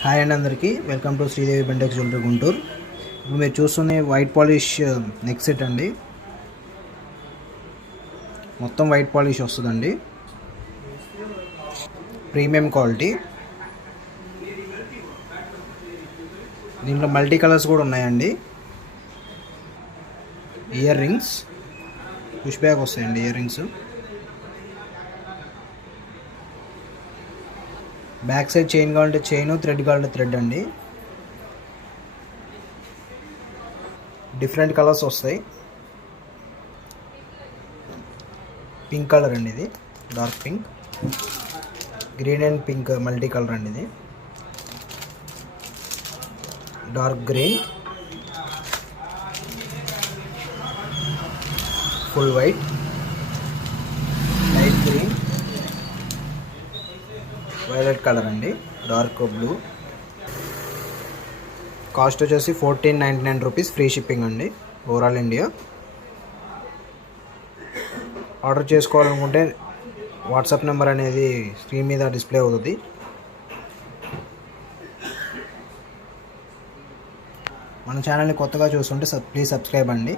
హాయ్ అండి అందరికీ welcome to Sridevi Bentex జ్యువెలరీ గుంటూరు. ఇప్పుడు మీరు చూస్తున్న వైట్ పాలిష్ నెక్ సెట్ అండి. మొత్తం వైట్ పాలిష్ వస్తుందండి, ప్రీమియం క్వాలిటీ. దీంట్లో మల్టీ కలర్స్ కూడా ఉన్నాయండి. ఇయర్ రింగ్స్ పుష్ బ్యాక్ వస్తాయండి. Ear rings back side chain కావాలంటే చైన్, థ్రెడ్ కావాలంటే థ్రెడ్ అండి. డిఫరెంట్ కలర్స్ వస్తాయి. పింక్ కలర్ అండి, ఇది dark pink, green and pink multi colour అండి. ఇది dark green, full white, light green, violet colour అండి, డార్క్ బ్లూ. కాస్ట్ వచ్చేసి 1499 రూపీస్, ఫ్రీ షిప్పింగ్ అండి ఓవరాల్ ఇండియా. ఆర్డర్ చేసుకోవాలనుకుంటే వాట్సాప్ నెంబర్ అనేది స్క్రీన్ మీద డిస్ప్లే అవుతుంది. మన ఛానల్ని కొత్తగా చూస్తుంటే ప్లీజ్ సబ్స్క్రైబ్ అండి.